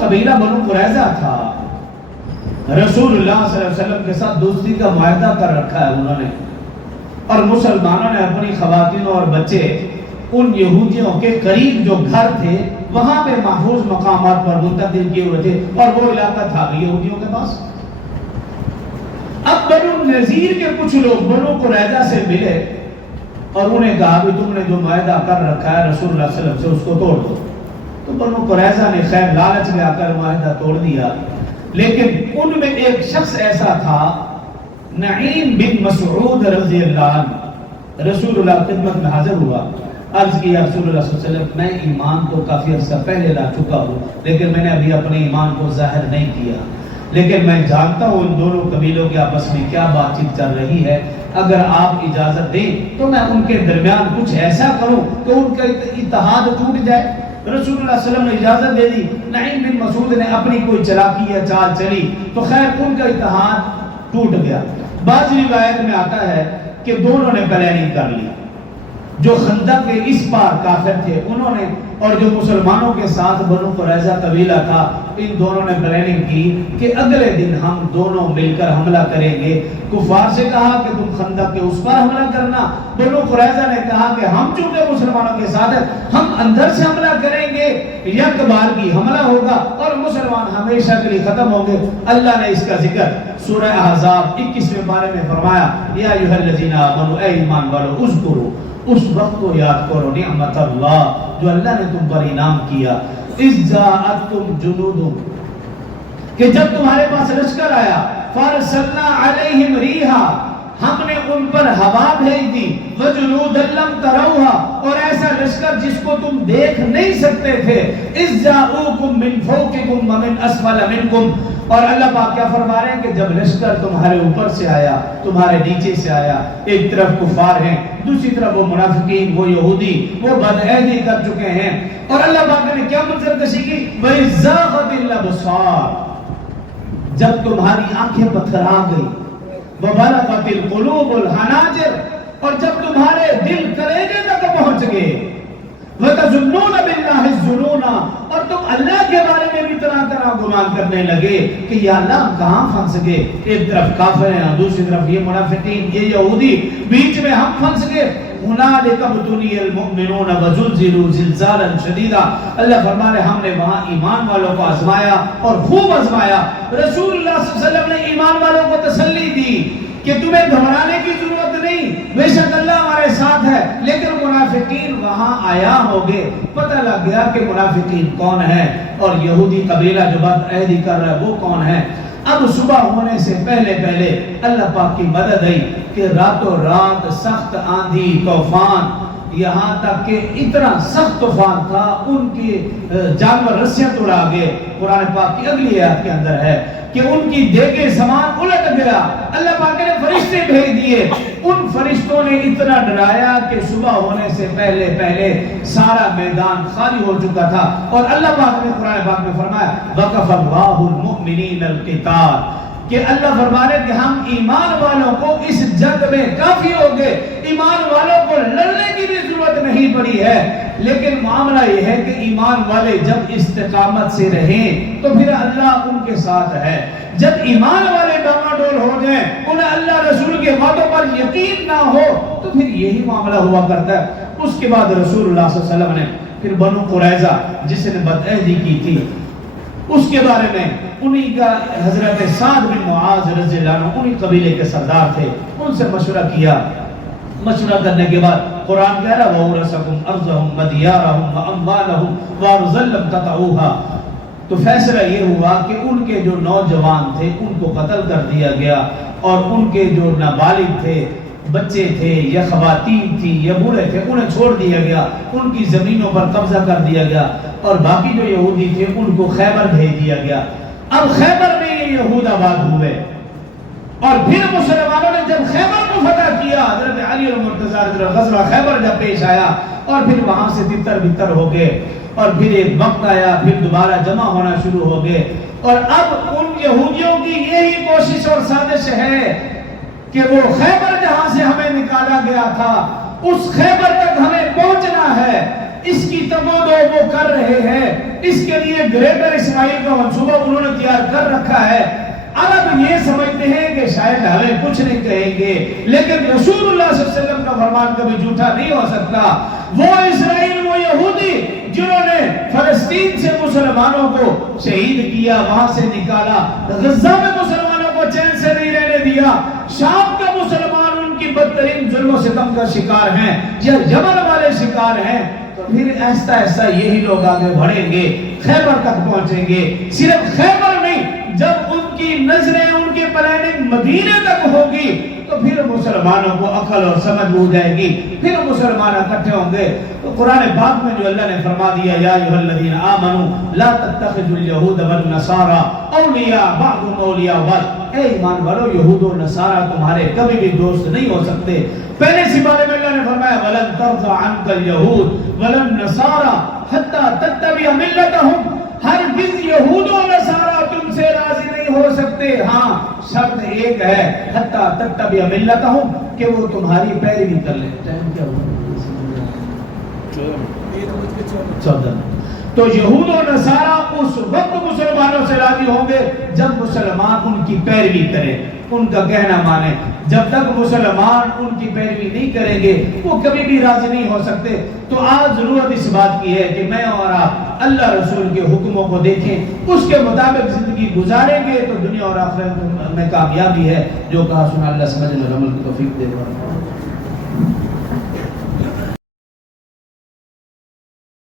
قبیلہ بنو قریظہ تھا، رسول اللہ صلی اللہ علیہ وسلم کے ساتھ دوستی کا معاہدہ کر رکھا ہے انہوں نے، اور مسلمانوں نے اپنی خواتین اور بچے ان یہودیوں کے قریب جو گھر تھے وہاں پہ محفوظ مقامات پر منتقل کیے ہوئے تھے، اور وہ علاقہ تھا بھی یہودیوں کے پاس۔ اب بنو نذیر کے کچھ لوگ بنو قریظہ سے ملے اور انہیں کہا بھی تم نے جو معاہدہ کر رکھا ہے رسول اللہ صلی اللہ علیہ وسلم سے اس کو توڑ دو۔ تو بنو قریظہ نے خیر لالچ میں آ کر معاہدہ توڑ دیا، لیکن ان میں ایک شخص ایسا تھا نعیم بن مسعود رضی اللہ عنہ، رسول اللہ خدمت میں حاضر ہوا، عرض کیا رسول اللہ صلی اللہ علیہ وسلم میں ایمان تو کافی عرصہ پہلے لا چکا ہوں، لیکن میں نے ابھی اپنے ایمان کو ظاہر نہیں کیا، لیکن میں جانتا ہوں ان دونوں قبیلوں کے آپس میں کیا بات چیت چل رہی ہے، اگر آپ اجازت دیں تو میں ان کے درمیان کچھ ایسا کروں کہ ان کا اتحاد ٹوٹ جائے۔ رسول اللہ صلی اللہ علیہ وسلم نے اجازت دے دی، نعیم بن مسعود نے اپنی کوئی چلاکی یا چال چلی تو خیر ان کا اتحاد ٹوٹ گیا۔ بعض روایت میں آتا ہے کہ دونوں نے پلاننگ کر لی، جو خندق کے اس پار کافر تھے انہوں نے، اور جو مسلمانوں کے ساتھ بنو قریظہ قبیلہ تھا ان دونوں نے پلاننگ کی کہ اگلے دن ہم دونوں مل کر حملہ کریں گے۔ کفار سے کہا کہ تم خندق کے اس پر حملہ کرنا، بنو قریظہ نے کہا کہ ہم چونکہ مسلمانوں کے ساتھ ہیں ہم اندر سے حملہ کریں گے، یک بار کی حملہ ہوگا اور مسلمان ہمیشہ کے لیے ختم ہوں گے۔ اللہ نے اس کا ذکر سورہ احزاب 21ویں پارے میں فرمایا، یا ایھا الذین آمنوا، اے ایمان والو، اذکروا، اس وقت کو یاد کرو، نعمت اللہ، جو اللہ نے تم پر انعام کیا، اذ جاءتکم جنود، کہ جب تمہارے پاس لشکر آیا، فارسلنا علیہم ریحا، ہم نے ان پر ہوا بھیج دی، وجنودا لم تروہا، اور ایسا لشکر جس کو تم دیکھ نہیں سکتے تھے، اذ جاءوکم من فوقکم ومن اسفل منکم، اور اللہ پاک کیا فرما رہے ہیں کہ جب لشکر تمہارے اوپر سے آیا، تمہارے نیچے سے آیا، ایک طرف کفار ہیں، دوسری طرف وہ منافقین، وہ یہودی، وہ بدعہدی کر چکے ہیں، اور اللہ پاک نے کیا منظر کشی کی، وَإِذْ زَاغَتِ الْأَبْصَارُ، جب تمہاری آنکھیں پتھرا گئی، وَبَلَغَتِ الْقُلُوبُ الْحَنَاجِرَ، اور جب تمہارے دل کلیجے تک پہنچ گئے، وَتَظُنُّونَ بِاللَّهِ الظُّنُونَ، اور تم اللہ کے بارے میں بھی طرح طرح گمان کرنے لگے کہ یا اللہ ہم کہاں پھنس گئے، ایک طرف کافر ہیں، دوسری طرف یہ منافقین، یہ یہودی، بیچ میں ہم پھنس گئے۔ هُنَالِكَ ابْتُلِيَ الْمُؤْمِنُونَ وَزُلْزِلُوا زِلْزَالًا شَدِيدًا، اللہ فرما رہے ہم نے وہاں ایمان والوں کو آزمایا اور خوب آزمایا۔ رسول اللہ صلی اللہ علیہ وسلم نے ایمان والوں کو تسلی دی کہ تمہیں گھبرانے کی ضرورت نہیں، بے شک اللہ ہمارے ساتھ ہے، لیکن منافقین وہاں آیا ہوگے، پتہ لگ گیا کہ منافقین کون ہیں اور یہودی قبیلہ جو بدعہدی کر رہا ہے وہ کون ہے۔ اب صبح ہونے سے پہلے پہلے اللہ پاک کی مدد آئی کہ راتوں رات سخت آندھی طوفان، یہاں تک کہ اتنا سخت طوفان تھا ان کی جانور رسیاں توڑا گئے۔ قرآن پاک کی اگلی آیت کے اندر ہے کہ ان کی دیگے سامان الٹ گیا، اللہ پاک نے فرشتے بھیج دیے، ان فرشتوں نے اتنا ڈرایا کہ صبح ہونے سے پہلے پہلے سارا میدان خالی ہو چکا تھا، اور اللہ پاک نے قرآن پاک میں فرمایا وَكَفَى اللَّهُ الْمُؤْمِنِينَ الْقِتَالَ، کہ اللہ فرما رہے کہ ہم ایمان والوں کو اس جنگ میں کافی ہو گئے، ایمان والوں کو لڑنے کی بھی ضرورت نہیں پڑی ہے۔ لیکن معاملہ یہ ہے کہ ایمان والے جب استقامت سے رہیں تو پھر اللہ ان کے ساتھ ہے، جب ایمان والے ڈاواڈول ہو جائیں، انہیں اللہ رسول کے وعدوں پر یقین نہ ہو تو پھر یہی معاملہ ہوا کرتا ہے۔ اس کے بعد رسول اللہ صلی اللہ علیہ وسلم نے پھر بنو قریظہ جس نے بدعہدی کی تھی اس کے بارے میں، انہی کا حضرت سعد بن معاذ رضی اللہ عنہ انہی قبیلے کے سردار تھے، ان سے مشورہ کیا۔ مشورہ کرنے کے بعد قرآن کہہ رہا وَأَوْرَثَكُمْ أَرْضَهُمْ وَدِيَارَهُمْ وَأَمْوَالَهُمْ وَأَرْضًا لَمْ تَطَئُوهَا، تو فیصلہ یہ ہوا کہ ان کے جو نوجوان تھے ان کو قتل کر دیا گیا، اور ان کے جو نابالغ تھے، بچے تھے یا خواتین تھی یا بوڑھے تھے، انہیں چھوڑ دیا گیا، ان کی زمینوں پر قبضہ کر دیا گیا، اور باقی جو یہودی تھے ان کو خیبر بھیج دیا گیا۔ اب خیبر میں یہ یہود آباد ہوئے، اور پھر مسلمانوں نے جب خیبر کو فتح کیا، حضرت علی المرتضی غزوہ خیبر جب پیش آیا، اور پھر وہاں سے تتر بتر ہو گئے، اور پھر ایک وقت آیا پھر دوبارہ جمع ہونا شروع ہو گئے، اور اب ان یہودیوں کی یہی کوشش اور سازش ہے کہ وہ خیبر جہاں سے ہمیں نکالا گیا تھا اس خیبر تک ہمیں پہنچنا ہے، اس کی تمام وہ کر رہے ہیں، اس کے لیے گریٹر اسماعیل کا منصوبہ انہوں نے تیار کر رکھا ہے۔ عرب یہ سمجھتے ہیں کہ شاید ہمیں کچھ نہیں کہیں گے، لیکن رسول اللہ صلی اللہ علیہ وسلم کا فرمان کبھی جھوٹا نہیں ہو سکتا۔ وہ اسرائیل، وہ یہودی جنہوں نے فلسطین سے مسلمانوں کو شہید کیا، وہاں سے نکالا، غزہ میں مسلمانوں کو چین سے نہیں رہنے دیا، شام کا مسلمان ان کی بدترین ظلم و ستم کا شکار ہیں یا یمن والے شکار ہیں، تو پھر ایسا ایسا یہی لوگ آگے بڑھیں گے، خیبر تک پہنچیں گے۔ صرف خیبر نہیں، جب ان کی نظریں، ان کی پلاننگ مدینے تک ہوگی تو پھر مسلمانوں کو عقل اور سمجھ ہو جائے گی، پھر مسلمان اکٹھے ہوں گے۔ تو قرآن پاک میں جو اللہ نے فرما دیا، یا ایھا الذین آمنوا لا تتخذوا اليہود والنصارى اولیاء بعضهم اولیاء بعض، اے ایمان والو یہود و نصارہ تمہارے کبھی بھی دوست نہیں ہو سکتے۔ پہلے سی بارے میں اللہ نے فرمایا وَلَن تَرْضَ عَنْكَ الْيَهُودُ وَلَا النَّصَارَى حَتَّى تَتَّبِعَ مِلَّتَهُمْ، ہرگز یہود و نصارہ تم سے راضی نہیں ہو سکتے، ہاں شرط ایک ہے حتیٰ تتبع ملتہم، کہ وہ تمہاری پیروی کر لیں۔ ٹائم کیا ہوا؟ 14۔ تو یہود و نصارہ اس وقت مسلمانوں سے راضی ہوں گے جب مسلمان ان کی پیروی کریں، ان کا کہنا مانیں۔ جب تک مسلمان ان کی پیروی نہیں کریں گے وہ کبھی بھی راضی نہیں ہو سکتے۔ تو آج ضرورت اس بات کی ہے کہ میں اور آپ اللہ رسول کے حکموں کو دیکھیں، اس کے مطابق زندگی گزاریں گے تو دنیا اور آخرت میں کامیابی ہے۔ جو کہا سنا اللہ سمجھنے اور عمل کی توفیق دے گا۔